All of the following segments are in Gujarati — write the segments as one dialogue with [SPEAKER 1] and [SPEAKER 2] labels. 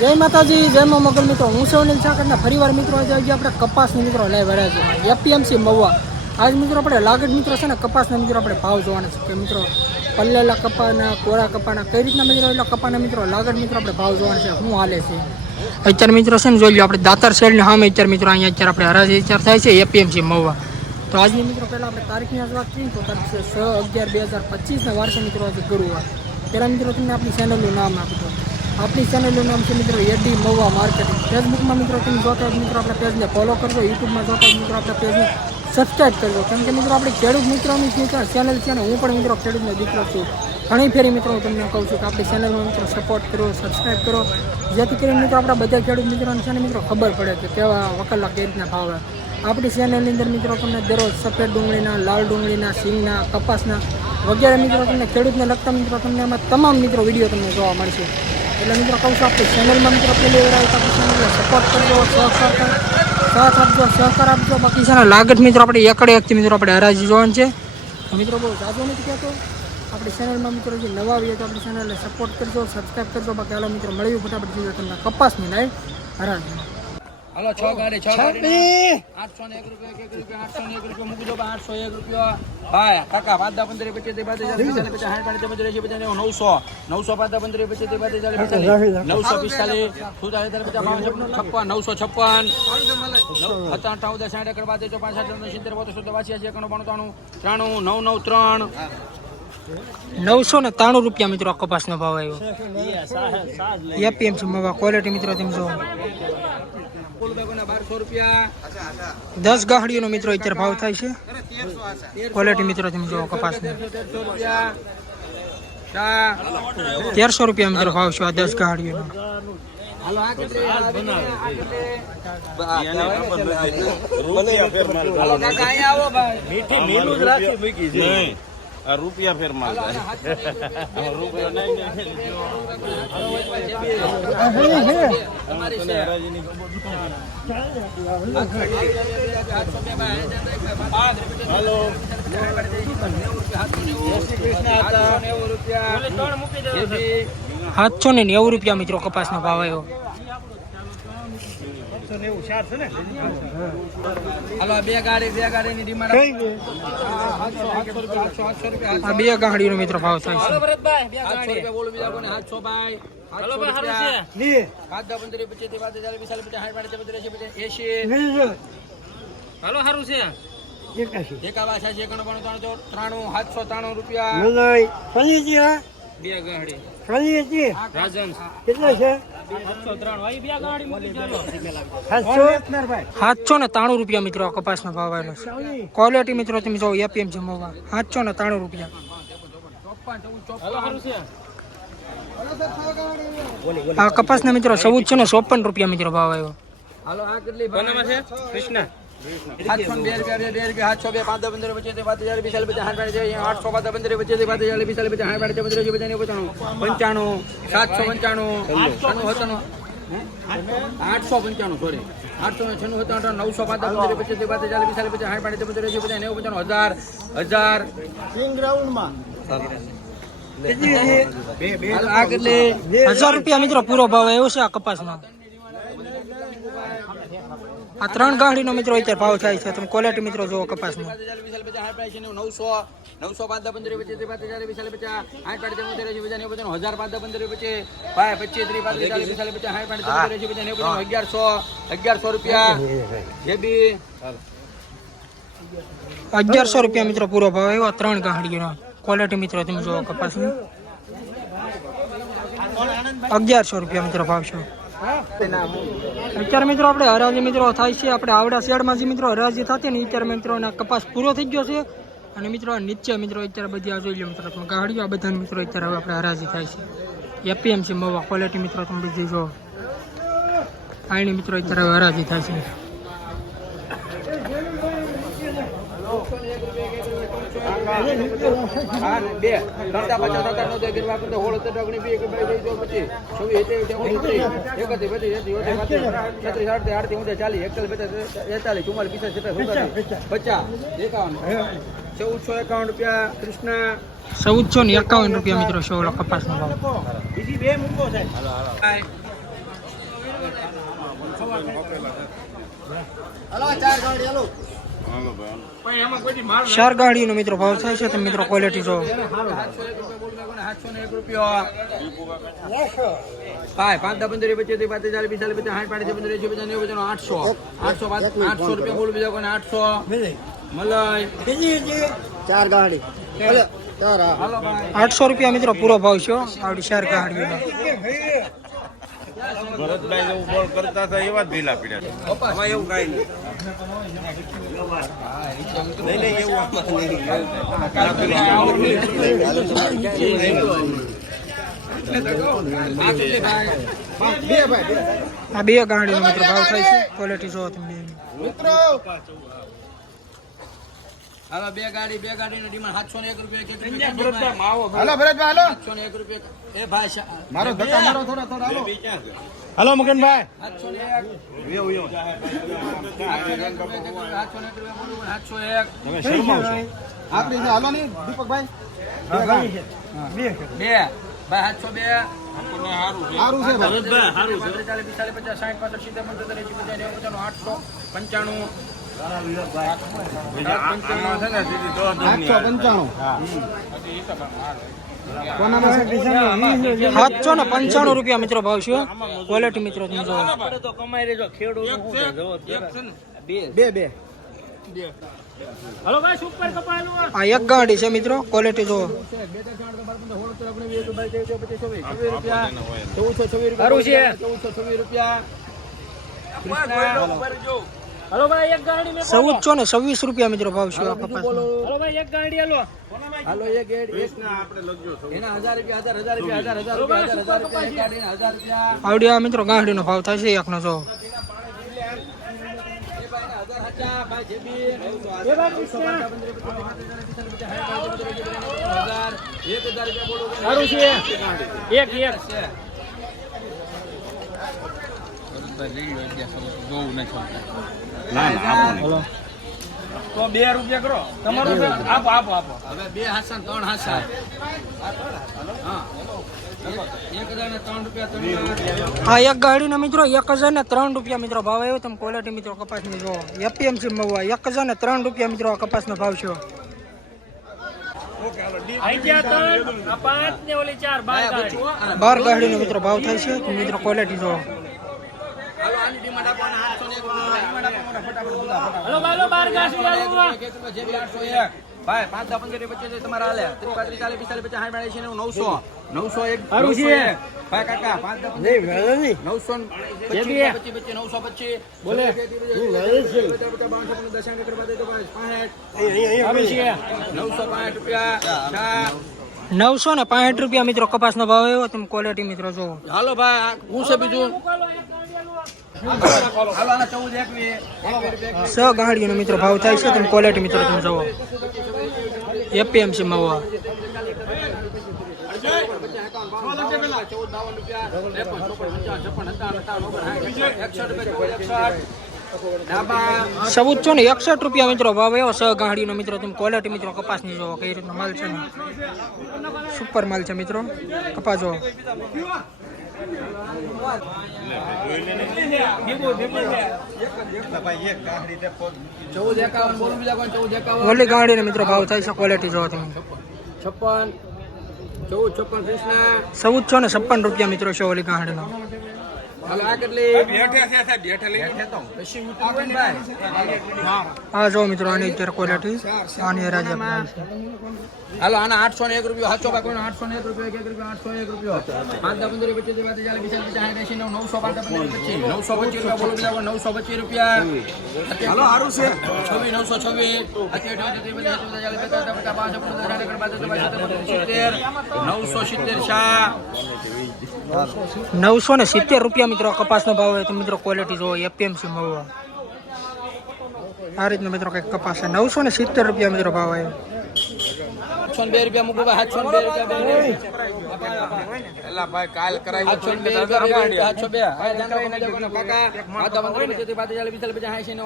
[SPEAKER 1] જય માતાજી, જય મા મગલ મિત્રો. હું સૌનિલ સાકરના ફરીવાર મિત્રો. આજે આજે આપણે કપાસની મિત્રો લઈ વળ્યા છે. એપીએમસી મહુવા. આજ મિત્રો આપણે લાગડ મિત્રો છે ને, કપાસના મિત્રો આપણે ભાવ જોવાના છે. કે મિત્રો, પલ્લેલા કપાના કોરા કપાના, કઈ રીતના મિત્રો એટલા કપાના મિત્રો, લાગડ મિત્રો આપણે ભાવ જોવાના છે. શું હાલે છે. અત્યારે મિત્રો છે ને, જોઈ લો આપણે દાતાર શેડની સામે અત્યારે મિત્રો અહીંયા અત્યારે આપણે હરાજી અત્યારે થાય છે એપીએમસી મહુવા. તો આજની મિત્રો પહેલાં આપણે તારીખની વાત કરીએ તો તારીખ છે છ અગિયાર બે હજાર પચીસના વારસે મિત્રો આજે ગુરુવાર. પહેલાં મિત્રો તમને આપણી ચેનલનું નામ આપી દો આપણી ચેનલનું નામ છે મિત્રો એડી મહુવા માર્કેટિંગ ફેસબુકમાં મિત્રો તમે જોતા હોય મિત્રો આપણા પેજને ફોલો કરજો, યુટ્યુબમાં જોતા હોય મિત્રો આપણા પેજને સબસ્ક્રાઈબ કરજો. કેમ કે મિત્રો આપણે ખેડૂત મિત્રોની જે ચેનલ છે ને હું પણ મિત્રો ખેડૂતનો દીકરો છું. ઘણી ફેરી મિત્રો હું તમને કહું છું કે આપણી ચેનલમાં મિત્રો સપોર્ટ કરો સબસ્ક્રાઈબ કરો. જેથી કરીને મિત્રો આપણા બધા ખેડૂત મિત્રોને છે ને મિત્રો ખબર પડે કે કેવા વકલા કઈ રીતના ભાવ આપણી ચેનલની અંદર મિત્રો તમને દરરોજ સફેદ ડુંગળીના, લાલ ડુંગળીના, સિંગના, કપાસના વગેરે મિત્રો તમને ખેડૂતને લગતા મિત્રો તમને એમાં તમામ મિત્રો વીડિયો તમને જોવા મળશે. એટલે મિત્રો કહું છું, આપણી ચેનલમાં મિત્રો પહેલી વાર આવે તો ચેનલને સપોર્ટ કરજો, સહકાર કરો. સાથ આપજો, સહકાર આપજો. બાકી છે ને લાગત મિત્રો આપણે એકડે એકથી મિત્રો આપણે હરાજી જોવાનું છે. મિત્રો બહુ જાજો નથી કહેતો. આપણી ચેનલમાં મિત્રો જે નવા આવીએ તો આપણી ચેનલને સપોર્ટ કરજો સબસ્ક્રાઈબ કરજો. બાકી હાલો મિત્રો મળ્યું ફટાફટ જોઈએ તમને કપાસની લાઈવ હરાજી
[SPEAKER 2] હાલો છ ગાડી છ ગાડી. આઠસો ને એક રૂપિયા એક રૂપિયા આઠસો ને એક રૂપિયા. મૂકી દો આઠસો એક રૂપિયા. હા કાકા પાંચ દા પંદર પચીસ તે સાઠ પાંચ પચાસ નવસો. નવસો પાંચ પંદર પચીસ તે પાંચ પચાસ નવસો પિસ્તાલીસ છપ્પન નવસો છપ્પન. સત્તાવન અઠાવન સાઠ એકર બાદ પાંચ સાઠ સિત્તેર પોતે સુદ્ધ વાંચી એસી એકાણું બાણું ત્રાણું ત્રાણું નવ નવ ત્રણ.
[SPEAKER 1] નવસો ને ત્રાણું રૂપિયા મિત્રો કપાસનો ભાવ આવ્યો. એપીએમસી મવા ક્વોલિટી મિત્રો તેમ જો દસ ગાહડીઓનો મિત્રો અત્યારે ભાવ થાય છે. ક્વોલિટી મિત્રો તમે જોવો કપાસ
[SPEAKER 2] તેરસો રૂપિયા.
[SPEAKER 1] મિત્રો ભાવ છે આ દસ ગાહડીઓનો.
[SPEAKER 3] મીઠી મીલું જ રાખી મૂકી છે. રૂપિયા ફેર માલ હાલો
[SPEAKER 1] સાતસો ને નેવું રૂપિયા મિત્રો કપાસનો ભાવ આવ્યો.
[SPEAKER 2] હાલો બે ગાડી બે ગાડીની ડિમાન્ડ
[SPEAKER 1] આ બે ગાહડીનો મિત્રો ભાવ થાય છે.
[SPEAKER 2] સાતસો રૂપિયા બોલો બીજા કોને? સાતસો ભાઈ. સાતસો રૂપિયા. પાંચ દસ પંદર પચીસ પાંચ હજાર વીસ હાલ પાંચ પંદર એસી હાલો સારું છે. એકાવા છે ચોર ત્રાણું સાતસો ત્રાણું રૂપિયા. બે ગાડી. રાજન.
[SPEAKER 1] સાતસો ને ત્રાણું રૂપિયા મિત્રો કપાસ નો ભાવ આવ્યો છે ક્વોલિટી મિત્રો તમે જો એપીએમ જમવા સાતસો ને ત્રાણું રૂપિયા. આ કપાસના મિત્રો ચૌદસો ને ચોપન રૂપિયા મિત્રો ભાવ આવ્યો.
[SPEAKER 2] હાલો આ કેટલી કૃષ્ણ. સાતસો બે રૂપિયા બે રૂપિયા સાતસો બે પાંચ પંદર પચીસ પાંચ હજાર વીસ પચાસ સાઠ પાંચ હજાર આઠસો પાંચ પંદર પચીસ પાંચ હજાર વીસ પચાસ પાંચ પંદર પચીસ પંચાણું સાતસો પંચાણું છન્નું સત્તાણું આઠસો પંચાણું સોરી આઠસો ને છન્નું નવસો પાંચ પંદર પચીસ પાંચ હજાર વીસ પચાસ સાઠ પાંચ પંદર પચીસ નેવું હજાર હજાર હાલો,
[SPEAKER 1] હજાર રૂપિયા મિત્રો પૂરો ભાવ એવો છે આ કપાસનો આ ત્રણ ગાડીનો મિત્રો અત્યારે ભાવ થાય છે. તમે ક્વોલિટી મિત્રો જુઓ કપાસનો.
[SPEAKER 2] નવસો નવસો પાંચ પંદર પચીસ પાંચ હજાર વીસ પચાસ આઠ પાંચ પંદર એસી પચાસ નેવું પચાસ હજાર પાંચ પંદર પચીસ પાંચ પચીસ ત્રીસ પાંચ ચાલીસ વીસ પચાસ આઠ પાંચ પંદર એસી પચાસ નેવું પચાસ અગિયારસો અગિયારસો રૂપિયા. જે બી
[SPEAKER 1] અગિયારસો રૂપિયા મિત્રો પૂરો ભાવ. આવ્યો આ ત્રણ ગાડીનો ક્વોલિટી મિત્રો તમે જુઓ કપાસની. અગિયારસો રૂપિયા મિત્રો ભાવ છે. અત્યારે મિત્રો આપણે હરાજી મિત્રો થાય છે. આપણે આવડા શેડમાં જે મિત્રો હરાજી થતી ને અત્યારે મિત્રો કપાસ પૂરો થઈ ગયો છે. અને મિત્રો નીચે મિત્રો અત્યારે બધી આ જોઈ લો મિત્રો, તમે ગાડીઓ આ બધા મિત્રો અત્યારે હવે આપણે હરાજી થાય છે. એપીએમસી મવા ક્વોલિટી મિત્રો તમે જોઈ જો આની મિત્રો અત્યારે હવે હરાજી થાય છે.
[SPEAKER 2] હા ને બે ત્રણતા પચાસ નો એક પચીસ પાંત્રીસ છત્રીસ આડત્રીસ આડત્રીસ ઊંધા ચાલીસ એકતાલીસ બેતાલીસ તેતાલીસ ચુમ્માલીસ પિસ્તાલીસ પચાસ એકાવન ચૌદસો એકાવન રૂપિયા કૃષ્ણ
[SPEAKER 1] ને મિત્રો સોળ કપાસનો ભાવ
[SPEAKER 2] બીજી બે મૂકો સાહેબ
[SPEAKER 3] હાલો ભાઈ
[SPEAKER 1] ચાર ગાડીનો મિત્રો ભાવ થાય છે તમે મિત્રો ક્વોલિટી જો.
[SPEAKER 2] ભાઈ પાંચ દસ પંદર પચીસ પાંત્રીસ ચાલીસ પિસ્તાલીસ પચાસ સાઠ પાંચ પંદર એસી પચાસ નેવું પચાસ આઠસો. આઠસો પાંચ આઠસો રૂપિયા બોલું બીજા કોને આઠસો. મલય
[SPEAKER 4] ચાર ગાડી.
[SPEAKER 1] આઠસો રૂપિયા મિત્રો પૂરો ભાવ છે. આવડી ચાર ગાડીનો.
[SPEAKER 3] ભરતભાઈ જેવું બોલ કરતા હતા એવા જ ઢીલા પીડ્યા આમાં એવું કાંઈ નહીં નહીં નહીં એવું આમાં નહીં.
[SPEAKER 1] આ બે ગાડીનો મિત્રો ભાવ થાય છે. ક્વોલિટી જો તમે.
[SPEAKER 2] હાલો બે ગાડી બે ગાડી નું ડિમાન્ડ સાતસો ને એક રૂપિયા
[SPEAKER 4] હાલો ભરતભાઈ હાલો.
[SPEAKER 2] સાતસો ને એક રૂપિયા એ ભાઈ
[SPEAKER 4] મારો ધક્કા મારો થોડા થોડા હાલો. હાલો મગનભાઈ.
[SPEAKER 2] સાતસો ને એક. સાતસો ને એક
[SPEAKER 4] તમે શરમાવશો. આપણી હાલો નહીં દીપકભાઈ. બે
[SPEAKER 2] બે ભાઈ સાતસો બે.
[SPEAKER 4] છે.
[SPEAKER 2] પંચાણું.
[SPEAKER 3] છે
[SPEAKER 1] સાતસો ને પંચાણું રૂપિયા મિત્રો ભાવ છે ક્વોલિટી મિત્રો
[SPEAKER 4] બે બે
[SPEAKER 1] આ એક ગાડી છે મિત્રો ક્વોલિટી જો
[SPEAKER 2] ચૌદસો ભાઈ રૂપિયા ગાડી મે રૂપિયા
[SPEAKER 1] ચૌદસો ને છવ્વીસ રૂપિયા મિત્રો ભાવ છે આ હલો
[SPEAKER 2] હાલો. એક એડ એક.
[SPEAKER 3] આપણે લખજો
[SPEAKER 2] એના 1000 રૂપિયા હજાર હજાર રૂપિયા હજાર હજાર રૂપિયા હજાર હજાર રૂપિયા એક ગાડીના હજાર રૂપિયા
[SPEAKER 1] આવડી આ મિત્રો ગાડીનો ભાવ થશે છે એકનો જો
[SPEAKER 2] ભાઈ ભાઈ એક છે. એક એક છે
[SPEAKER 3] ના ના આપો નહીં.
[SPEAKER 2] તો બે રૂપિયા કરો. તમારું આપો આપો આપો. હવે બે હાસા ત્રણ હાસા હા. એક હજાર ને ત્રણ રૂપિયા ત્રણ
[SPEAKER 1] આ એક ગાડીનો મિત્રો એક હજાર ને ત્રણ રૂપિયા મિત્રો ભાવ આવ્યો તમે ક્વોલિટી મિત્રો કપાસની જો એપીએમસી મવા એક હજાર ને ત્રણ રૂપિયા મિત્રો આ કપાસનો ભાવ છે. બાર ગાડીનો મિત્રો ભાવ થાય છે મિત્રો ક્વોલિટી જો
[SPEAKER 2] હાલો આની ડિમાન્ડ આપો અને 800 ને એક રૂપિયા ડિમાન્ડ આપો મોટા ફટાફટ બધા ફટાફટ 800 એક એક રૂપિયા જેવી 801 ભાઈ પાંચ દસ પંદર પચીસ તમારા હાલે ત્રીસ પાંત્રીસ ચાલીસ પિસ્તાલીસ પચાસ સાઠ બાવીસ નવસો નવસો એક ભાઈ કાકા પાંચ દસ નવસો ને પચીસ પચીસ નવસો પચીસ બોલે નવસો પાંચ રૂપિયા.
[SPEAKER 1] નવસો ને પાંઠ રૂપિયા મિત્રો કપાસનો ભાવ આવ્યો તમે ક્વોલિટી મિત્રો જો
[SPEAKER 2] હાલો ભાઈ હું છે બીજું
[SPEAKER 1] છ ગાડીનો મિત્રો ભાવ થાય છે, તમે ક્વોલિટી મિત્રો તમે જુઓ. એપીએમસી મવા ચૌદસો રૂપિયા મિત્રો ભાવ આવ્યો સ ગાડીનો મિત્રો, તમે ક્વોલિટી મિત્રો કપાસની જોવો કઈ માલ છે સુપર માલ છે મિત્રો, કપાસ જોવો ઓલી ગાડીનો મિત્રો ભાવ થાય છે ક્વોલિટી જોવો તમે.
[SPEAKER 2] છપ્પન ચૌદ છપ્પન ચૌદ
[SPEAKER 1] છો ને છપ્પન રૂપિયા મિત્રો છે ઓલી ગાડીનો.
[SPEAKER 2] હાલો આ કેટલી પછી ઉતરું હોય ને ભાઈ
[SPEAKER 1] જો મિત્રો આની અત્યારે ક્વોલિટી આની રાજા
[SPEAKER 2] હાલો આના આઠસો ને એક રૂપિયો સાચો બાકી આઠસો ને એક રૂપિયો એક રૂપિયો આઠસો એક રૂપિયો. પાંચ દસ પંદર પચીસ ત્રીસ ચાલે ચાલીસ પિસ્તાલીસ એસી નવ નવસો પાંચ પચીસ નવસો પચીસ રૂપિયા બોલો બીજા નવસો પચીસ રૂપિયા. હાલો સારું છે. છવ્વીસ નવસો છવ્વીસ. નવસો સિત્તેર શાહ.
[SPEAKER 1] નવસો ને સિત્તેર રૂપિયા મિત્રો કપાસનો ભાવ હોય તો મિત્રો ક્વોલિટી જોવો એપીએમસી મળવા? આ રીતનો મિત્રો કંઈક કપાસ છે. નવસો ને સિત્તેર રૂપિયા મિત્રો ભાવ આવ્યો.
[SPEAKER 2] સાતસો બે રૂપિયા મૂકું ભાઈ સાતસો બે રૂપિયા
[SPEAKER 3] ભાઈ. કાલ કરાવી
[SPEAKER 2] સાતસો બે રૂપિયા સાતસો બે.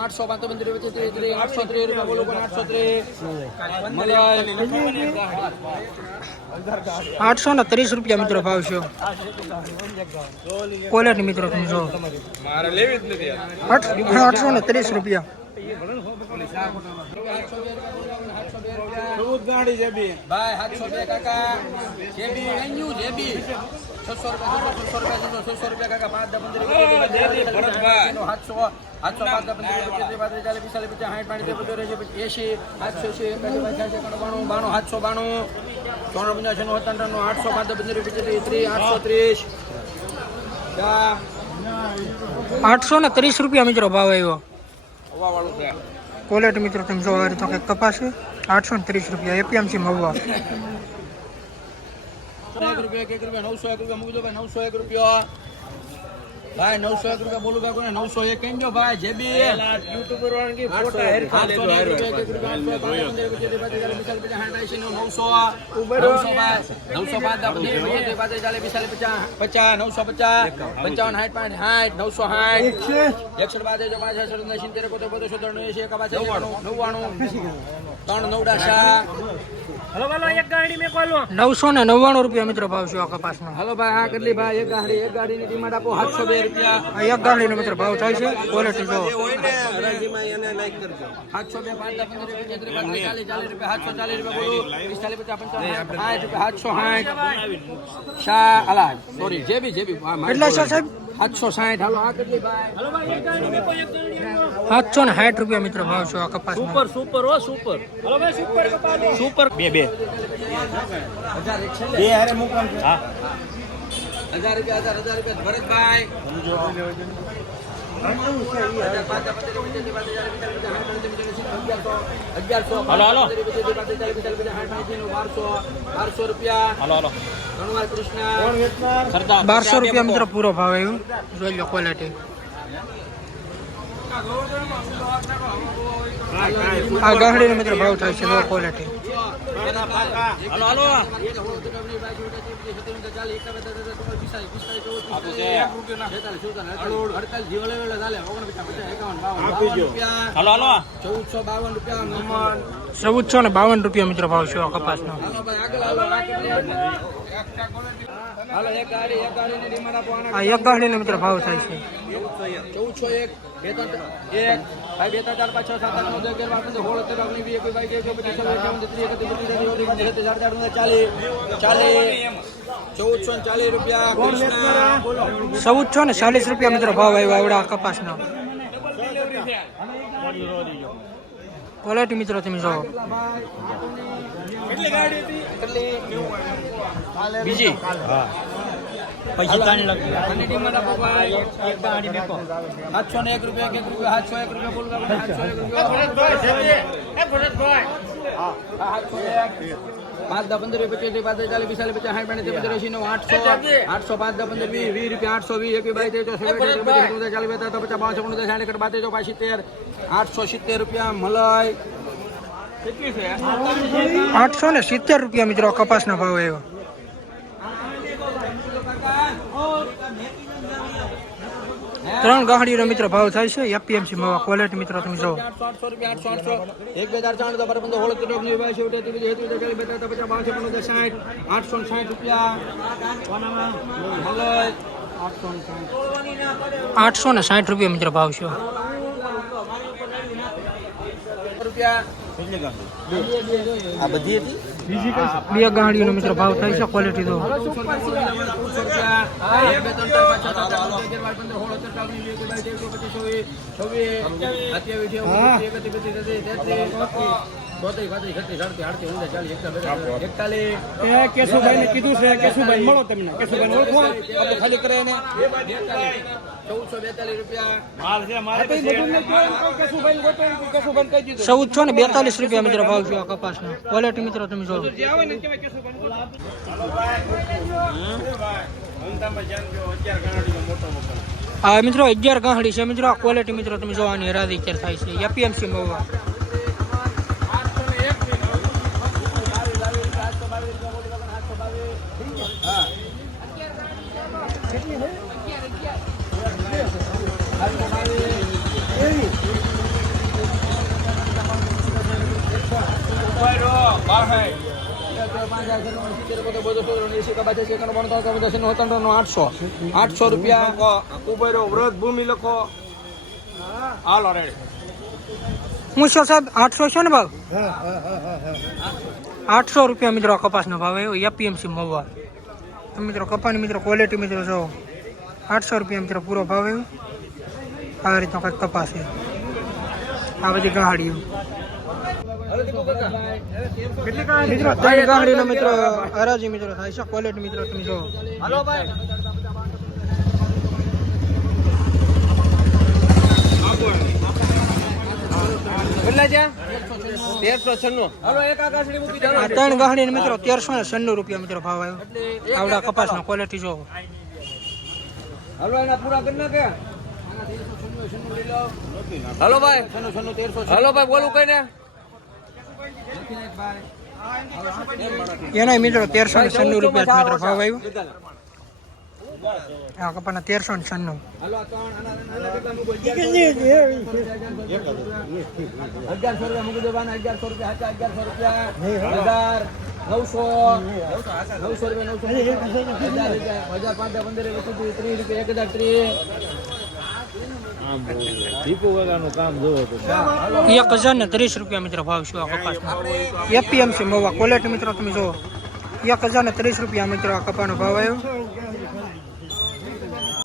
[SPEAKER 2] આઠસો આઠસો ત્રીસ રૂપિયા બોલો પણ આઠસો ત્રીસ.
[SPEAKER 1] આઠસો ને ત્રીસ રૂપિયા મિત્રો ભાવશો છે. ક્વોલિટી મિત્રો તમે જો
[SPEAKER 3] મારે લેવી જ નથી યાર.
[SPEAKER 1] આઠ- આઠસો ને ત્રીસ રૂપિયા.
[SPEAKER 2] ભાઈ સાતસો બે કાકા. જેબી વેન્યુ જેબી છસો રૂપિયા છસો રૂપિયા છસો રૂપિયા કાકા પાંચ દસ પંદર ભરતભાઈ સાતસો સાતસો પાંચ પંદર પચીસ પાંત્રીસ ચાલીસ પિસ્તાલીસ પચાસ સાઠ પાંચ બધું એસી સાતસો એસી બાણું બાણું સાતસો બાણું ત્રણ પંચ્યાસી નું સત્તાણું આઠસો પાંચ પંદર પચીસ ત્રીસ આઠસો ત્રીસ.
[SPEAKER 1] આઠસો ને ત્રીસ રૂપિયા મિત્રો ભાવ આવ્યો.
[SPEAKER 3] કોલેટ
[SPEAKER 1] ક્વોલિટી મિત્રો તમે જોવા આ કંઈક કપાસ છે આઠસો ને ત્રીસ રૂપિયા, એપીએમસી મહુવા.
[SPEAKER 2] એક રૂપિયા એક રૂપિયા, નવસો એક રૂપિયા, મૂકી દો ભાઈ, નવસો એક રૂપિયા. ભાઈ નવસો એક રૂપિયા બોલું ભાઈ નવસો એક કઈ ગયો ભાઈ જે બી
[SPEAKER 3] યુટ્યુબર વાળા ફોટા
[SPEAKER 2] નેવું, નવસો નવસો પાંચ, નવસો પાંચ, ચાલે પિસ્તાલીસ, પચાસ, પચાસ, નવસો પચાસ, પંચાવન, સાઠ, પાંચ સાઠ, નવસો સાઠ, એકસઠ, બાદ પાંચ, છસો, સિત્તેર, એકોતેર, બોતેર, ચોતેર, એંશી, એકાવન, નવ્વાણું, ત્રણ નવડા શાહ.
[SPEAKER 1] નવસો કોલો નવ્વાણું રૂપિયા મિત્રો ભાવ છે આ કપાસનો
[SPEAKER 2] હાલો ભાઈ હા કેટલી ભાઈ? એક ગાડી એક ગાડીની ડિમાન્ડ આપો સાતસો બે રૂપિયા.
[SPEAKER 1] આ એક ગાડીનો મિત્રો ભાવ થાય છે ક્વોલિટી જો.
[SPEAKER 2] દસ પંદર વીસ ત્રીસ પાંત્રીસ ચાલીસ ચાલીસ રૂપિયા સાતસો ચાલીસ રૂપિયા બોલો. પિસ્તાલીસ પચાસ પંચાવન સાઠ રૂપિયા સાતસો સાઠ. શાહ અલા સોરી જે બી જે બી
[SPEAKER 1] કેટલા છે સાહેબ?
[SPEAKER 2] સાતસો સાઠ હાલો આ કેટલી ભાઈ?
[SPEAKER 1] સાતસો ને સાઠ રૂપિયા મિત્રો ભાવ છે આ કપાસ
[SPEAKER 3] સુપર હો સુપર સુપર બે બે
[SPEAKER 2] હજાર
[SPEAKER 4] બે હારે મૂકવાનું
[SPEAKER 3] હા
[SPEAKER 2] હજાર રૂપિયા હજાર હજાર રૂપિયા ભરતભાઈ બારસો રૂપિયા
[SPEAKER 1] મિત્રો પૂરો ભાવ આવ્યો જોઈ લો ક્વોલિટી આ ગાડીનો મિત્ર ભાવ થાય છે લો ક્વોલિટી
[SPEAKER 2] ચૌદસો
[SPEAKER 1] ને બાવન રૂપિયા મિત્રો ભાવ છે
[SPEAKER 2] કપાસ આ એક ગાડી ગાડીનો
[SPEAKER 1] મિત્રો ભાવ થાય છે.
[SPEAKER 2] ચૌદસો એક બે ત્રણ એક ભાઈ બે ત્રણ પાંચ છ સાત આઠ નવ દસ અગિયાર બાર પંદર સોળ સત્તર ઓગણીસ વીસ એકવીસ બાવીસ ત્રેવીસ પચીસ ચાલીસ ચાલીસ ચૌદસો ને ચાલીસ રૂપિયા.
[SPEAKER 1] ચૌદસો ને ચાલીસ રૂપિયા મિત્રો ભાવ આવ્યો આવડા કપાસનો ક્વોલિટી મિત્રો તમે જોવો
[SPEAKER 2] બીજી?
[SPEAKER 3] પૈસા તાણી લાગી
[SPEAKER 2] આની ડિમાન્ડ આપો ભાઈ સાતસો ને એક રૂપિયા એક રૂપિયા સાતસો એક રૂપિયા બોલ સાતસો એક રૂપિયા. એક. પાંચ દસ પંદર પચીસ ત્રીસ પાંત્રીસ ચાલીસ પિસ્તાલીસ પચાસ સાઠ પાંચ એંશી નેવું આઠસો આઠસો પાંચ દસ પંદર વીસ વીસ રૂપિયા આઠસો વીસ બાવીસ ચોવીસ પચીસ ત્રીસ બત્રીસ ચાલીસ બેતાલીસ પચાસ બાવન છપ્પન સાઠ એકડ બાતેર ચોપાસ સિત્તેર આઠસો સિત્તેર રૂપિયા મલાઈ.
[SPEAKER 1] આઠસો ને સિત્તેર રૂપિયા મિત્રો કપાસના ભાવ આવ્યો. ત્રણ ગાડીનો મિત્રો ભાવ થાય છે. એપીએમસી માં ક્વોલિટી મિત્રો તમે જોવો
[SPEAKER 2] આઠસો આઠસો એક બે ચાર બાર પંદર બાવીસ ત્રેવીસ ચોવીસ પચીસ ચાલીસ પચાસ બાવન છપ્પન સાઠ આઠસો સાઠ રૂપિયા આઠસો ને સાઠ
[SPEAKER 1] રૂપિયા મિત્રો ભાવ છે.
[SPEAKER 2] રૂપિયા
[SPEAKER 4] આ બધી હતી?
[SPEAKER 1] બે ગાડીનો મિત્રો ભાવ થાય છે ક્વોલિટી તો.
[SPEAKER 4] કેશુભાઈ ને કીધું છે કેશુભાઈ મળો તમને. કેશુભાઈ ઓળખો. ખાલી કરે
[SPEAKER 2] ચૌદસો
[SPEAKER 1] ને બેતાલીસ રૂપિયા મિત્રો ભાવ છે આ કપાસનો. ક્વોલિટી મિત્રો તમે આ મિત્રો અગિયાર ગાંઠડી છે મિત્રો. આ ક્વોલિટી મિત્રો તમે જોવાની રાધી અત્યારે થાય છે. એપીએમસી મહુવા
[SPEAKER 2] આઠસો આઠસો રૂપિયા
[SPEAKER 3] કુબેરો વ્રત ભૂમિ લખો
[SPEAKER 1] હું છો સાહેબ આઠસો છે ને ભાવ આઠસો રૂપિયા મિત્રો કપાસનો ભાવ આવ્યો એપીએમસી મહુવા તો મિત્રો કપાની મિત્રો ક્વોલિટી મિત્રો જો આઠસો રૂપિયા મિત્રો પૂરો ભાવ આવ્યો આ રીતનો કંઈક કપાસ છે આ બધી ગાહડીઓ મિત્રો ત્રણ ગાહડીનો મિત્રો હરાજી મિત્રો થાય છે ક્વોલિટી મિત્રો તમે જો.
[SPEAKER 2] હલો ભાઈ.
[SPEAKER 1] ત્રણ ગાહડીનો મિત્રો તેરસો ને છન્નું રૂપિયા મિત્રો ભાવ આવ્યો. આવડા કપાસનો ક્વોલિટી જો.
[SPEAKER 2] હલો એના પૂરા કરી નાખે. હલો ભાઈ. હલો ભાઈ બોલું કઈ ને
[SPEAKER 1] એના મિત્રો તેરસો ને છન્નું રૂપિયા મિત્રો ભાવ આવ્યો. આ કપાના તેરસો ને છન્નું.
[SPEAKER 2] અગિયારસો રૂપિયા. મૂકી દેવાના અગિયારસો રૂપિયા હતા અગિયારસો રૂપિયા હજાર નવસો નવસો રૂપિયા નવસો રૂપિયા હજાર પાંચ પંદર ત્રીસ રૂપિયા એક હજાર ત્રીસ
[SPEAKER 1] એક હજાર ને ત્રીસ રૂપિયા મિત્રો ભાવ છે આ કપાસનો એપીએમસી મવા ક્વોલિટી મિત્રો તમે જુઓ. એક હજાર ને ત્રીસ રૂપિયા મિત્રો આ કપાનો ભાવ આવ્યો.